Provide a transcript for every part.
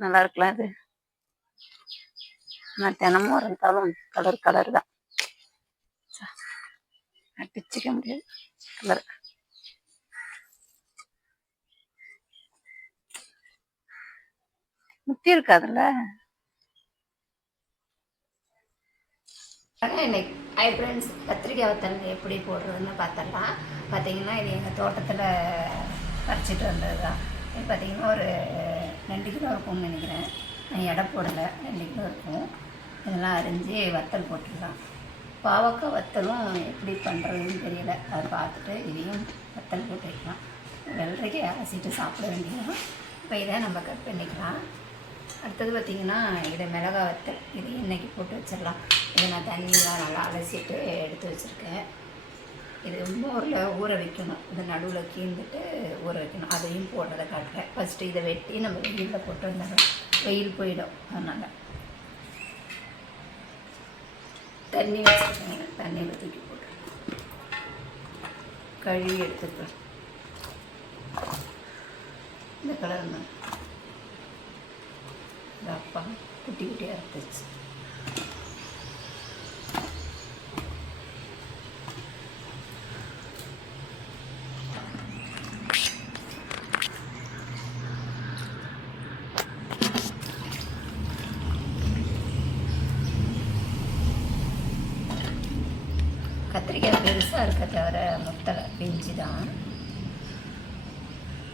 நல்லா இருக்கலாம் இது ஆனால் தினமும் இருந்தாலும் கலர் கலர் தான். ச, அடிச்சுக்க முடியாது. கலர் முத்தி இருக்காதுல்ல? இன்னைக்கு ஐ ஃப்ரெண்ட்ஸ் கத்திரிக்காய் வத்தல் எப்படி போடுறதுன்னு பார்த்தரலாம் பார்த்தீங்கன்னா இது எங்கள் தோட்டத்தில் பறிச்சிட்டு வந்தது தான் இது பார்த்தீங்கன்னா ஒரு ரெண்டு கிலோ இருக்கும்னு நினைக்கிறேன். நான் எடை போடலை. ரெண்டு கிலோ இருக்கும். இதெல்லாம் அரிஞ்சு வத்தல் போட்டுடலாம். பாவக்காய் வத்தலும் எப்படி பண்ணுறதுன்னு தெரியல. அதை பார்த்துட்டு இதையும் வத்தல் போட்டு வைக்கலாம். வெள்ளரைக்கு அரைச்சிட்டு சாப்பிட வேண்டியதான் இப்போ இதை நம்ம கட் பண்ணிக்கலாம். அடுத்தது பார்த்திங்கன்னா இது மிளகா வத்தல். இது இன்றைக்கி போட்டு வச்சிடலாம். இதை நான் தண்ணியெலாம் நல்லா அலசிட்டு எடுத்து வச்சுருக்கேன். இது மோரில் ஊற வைக்கணும். இந்த நடுவில் கீழ்ந்துட்டு ஊற வைக்கணும். அதையும் போடுறதை காட்டுறேன். ஃபஸ்ட்டு இதை வெட்டி நம்ம வெயிலில் போட்டு வந்துடுறோம் வெயில் போயிடும். அதனால் தண்ணி வச்சுருக்கேன் தண்ணியில் தூக்கி போட்டு கழுவி எடுத்துக்கலாம். இந்த கலர் தான் இந்த அப்பா குட்டி குட்டியாக இருந்துச்சு. கத்திரிக்காய் பெருசாக இருக்க தவிர முத்தலை பிஞ்சு தான்.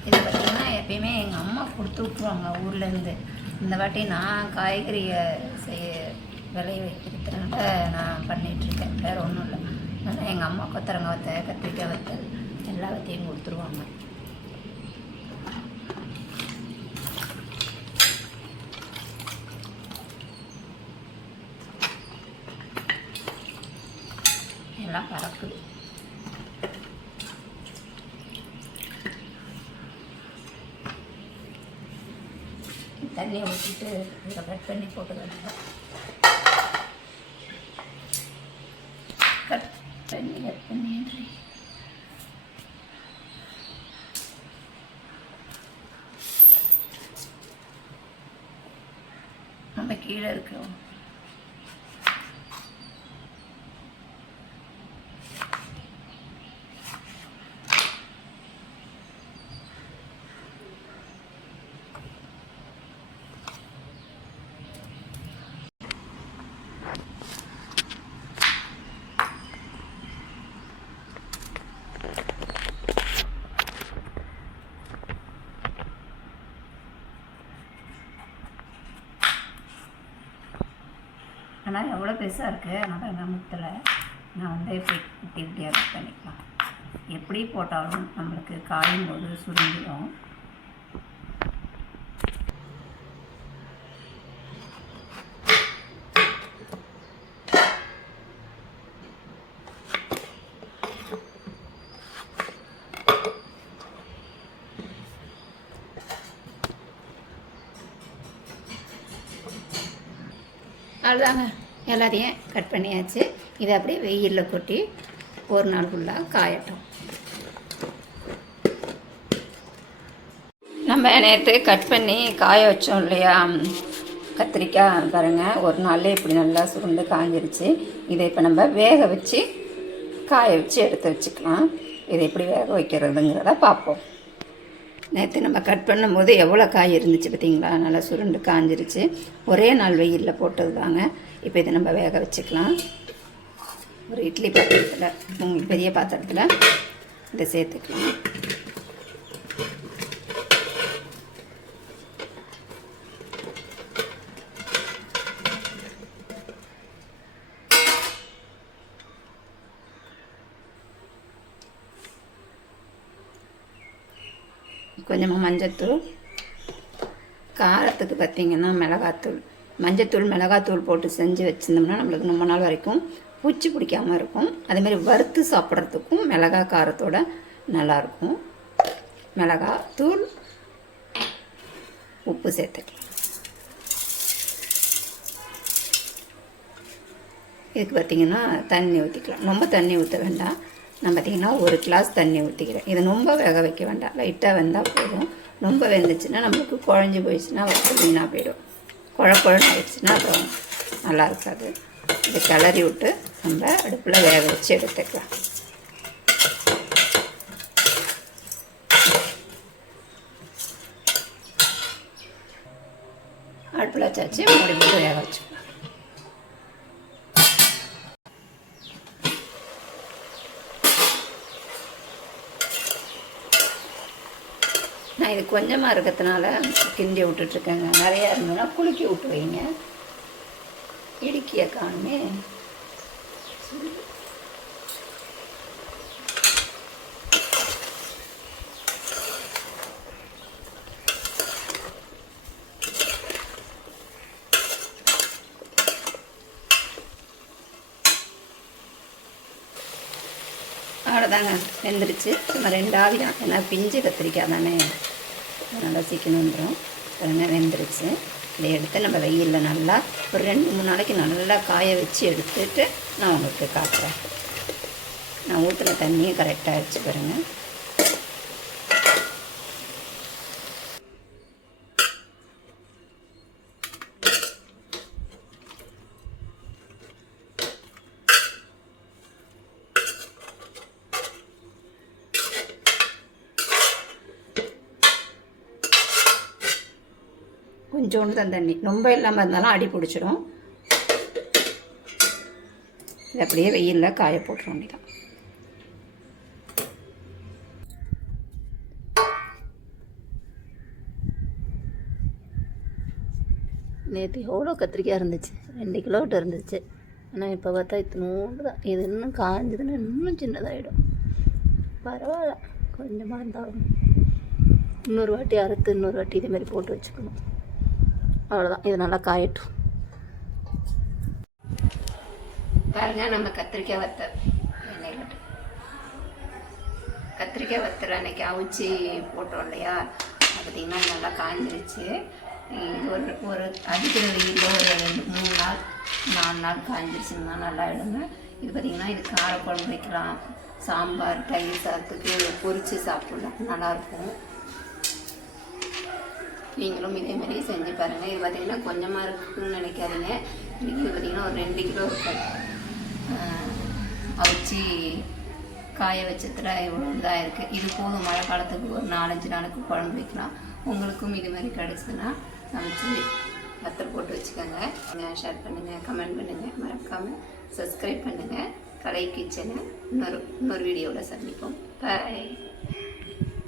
இது பார்த்திங்கன்னா எப்பயுமே எங்கள் அம்மா கொடுத்து விட்ருவாங்க ஊர்லேருந்து இந்த வாட்டி நான் காய்கறியை செய்ய விளைய வைக்கிறதுனால நான் பண்ணிகிட்ருக்கேன் வேறு ஒன்றும் இல்லை. அதனால் எங்கள் அம்மா கொத்தரங்க வத்த கத்திரிக்காய் வத்தல் எல்லா வத்தையும் கொடுத்துருவாங்க. தண்ணியை ஊற்றிட்டு இதில் கட் பண்ணி போட்டு கட் பண்ணி கட் பண்ணி. நம்ம கீழே இருக்கிறோம் ஆனால் எவ்வளோ பெருசாக இருக்குது ஆனால் நமத்தில் நான் வந்து இப்படி குட்டி குட்டியாக கட் பண்ணிக்கலாம். எப்படி போட்டாலும் நம்மளுக்கு காயும் போது சுருங்கிடும். அவ்வளோதாங்க. எல்லாத்தையும் கட் பண்ணியாச்சு. இதை அப்படியே வெயிலில் கொட்டி ஒரு நாள் ஃபுல்லாக காயட்டும். நம்ம நேற்று கட் பண்ணி காய வச்சோம் இல்லையா? கத்திரிக்காய் பாருங்கள் ஒரு நாளில் இப்படி நல்லா சுருண்டு காஞ்சிருச்சு. இதை இப்போ நம்ம வேக வச்சு காய வச்சு எடுத்து வச்சுக்கலாம். இதை எப்படி வேக வைக்கிறதுங்கிறத பார்ப்போம். நேற்று நம்ம கட் பண்ணும்போது எவ்வளோ காய் இருந்துச்சு பார்த்தீங்களா? நல்லா சுருண்டு காஞ்சிருச்சு. ஒரே நாள் வெயிலில் போட்டது தாங்க. இப்போ இதை நம்ம வேக வச்சுக்கலாம். ஒரு இட்லி பாத்திரத்தில் உங்களுக்கு பெரிய பாத்திரத்தில் இதை சேர்த்துக்கலாம். கொஞ்சமாக மஞ்சத்தூள் காரத்துக்கு பார்த்திங்கன்னா மிளகாத்தூள். மஞ்சத்தூள் மிளகாத்தூள் போட்டு செஞ்சு வச்சுருந்தோம்னா நம்மளுக்கு ரொம்ப நாள் வரைக்கும் பூச்சி பிடிக்காமல் இருக்கும். அதேமாதிரி வறுத்து சாப்பிட்றதுக்கும் மிளகா காரத்தோட நல்லாயிருக்கும். மிளகாத்தூள் உப்பு சேர்த்துக்கலாம் இதுக்கு பார்த்தீங்கன்னா தண்ணி ஊற்றிக்கலாம் ரொம்ப தண்ணி ஊற்ற வேண்டாம். நான் பார்த்தீங்கன்னா ஒரு கிளாஸ் தண்ணி ஊற்றிக்கிறேன் இது ரொம்ப வேக வைக்க வேண்டாம். லைட்டாக வெந்தால் போதும். ரொம்ப வெந்துச்சுன்னா நம்மளுக்கு குழஞ்சி போயிடுச்சுன்னா வச்சு வீணாக போயிடும். குழ குழன்னு ஆயிடுச்சுன்னா அப்புறம் நல்லா இருக்காது. இதை கிளறி விட்டு நம்ம அடுப்பில் வேக வச்சு எடுத்துக்கலாம். அடுப்பில் வச்சாச்சு மூடி போட்டு வேக வச்சுக்கலாம். நான் இது கொஞ்சமாக இருக்கிறதுனால கிண்டி விட்டுட்ருக்கேங்க. நிறையா இருந்ததுன்னா குலுக்கி விட்டு வைங்க. இடுக்கிய காணுமே அவ்வளோதாங்க வெந்துருச்சு சும்மா ரெண்டு ஆவி தான் ஏன்னா பிஞ்சு கத்திரிக்காய் தானே. நல்லா சீக்கிரம் வந்துடும் பாருங்க வெந்துருச்சு. இதை எடுத்து நம்ம வெயிலில் நல்லா ஒரு ரெண்டு மூணு நாளைக்கு நல்லா காய வச்சு எடுத்துட்டு நான் உங்களுக்கு காட்டுறேன். நான் ஊற்றுற தண்ணியை கரெக்டாக வச்சு பாருங்கள் கொஞ்சோண்டு தான் தண்ணி ரொம்ப இல்லாமல் இருந்தாலும் அடி பிடிச்சிடும். இது அப்படியே வெயிலில் காய போட்டுற வேண்டியதான் நேற்று எவ்வளோ கத்திரிக்காய் இருந்துச்சு? ரெண்டு கிலோகிட்ட இருந்துச்சு. ஆனால் இப்போ பார்த்தா இத்தினோண்டு தான். இது இன்னும் காஞ்சதுன்னா இன்னும் சின்னதாகிடும் பரவாயில்ல. கொஞ்சமாக இருந்தாலும் இன்னொரு வாட்டி அறுத்து இன்னொரு வாட்டி இதே மாதிரி போட்டு வச்சுக்கணும். அவ்வளோதான் இது நல்லா காயட்டும். பாருங்க நம்ம கத்திரிக்காய் வத்த எண்ணெயில் கத்திரிக்காய் வத்தல் அன்னைக்கு அவிச்சு போட்டோம் இல்லையா? அது பார்த்திங்கன்னா நல்லா காஞ்சிருச்சு. ஒரு ஒரு அடிக்கிற வெயிலில் ஒரு ரெண்டு மூணு நாள் நாலு நாள் காஞ்சிருச்சுன்னா நல்லா ஆயிடுங்க. இது பார்த்திங்கன்னா இது காரக்குழம்பு வைக்கலாம். சாம்பார் தயிர் சாத்துக்கு பொரித்து சாப்பிடலாம். நல்லாயிருக்கும் நீங்களும் இதே மாதிரி செஞ்சு பாருங்கள் இது பார்த்தீங்கன்னா கொஞ்சமாக இருக்குன்னு நினைக்காதீங்க. இன்றைக்கி இது பார்த்தீங்கன்னா ஒரு ரெண்டு கிலோ அவிச்சு காய வச்சதுல இவ்வளோ இதாக இருக்குது இது போதும். மழை காலத்துக்கு ஒரு நாலஞ்சு நாளுக்கு குழம்பு வைக்கலாம். உங்களுக்கும் இது மாதிரி கிடச்சிதுன்னா சமைச்சு பத்திரம் போட்டு வச்சுக்கோங்க. ஷேர் பண்ணுங்கள் கமெண்ட் பண்ணுங்கள் மறக்காமல் சப்ஸ்கிரைப் பண்ணுங்கள் கலை கிச்சனை இன்னொரு இன்னொரு வீடியோவில் சந்திப்போம். பாய்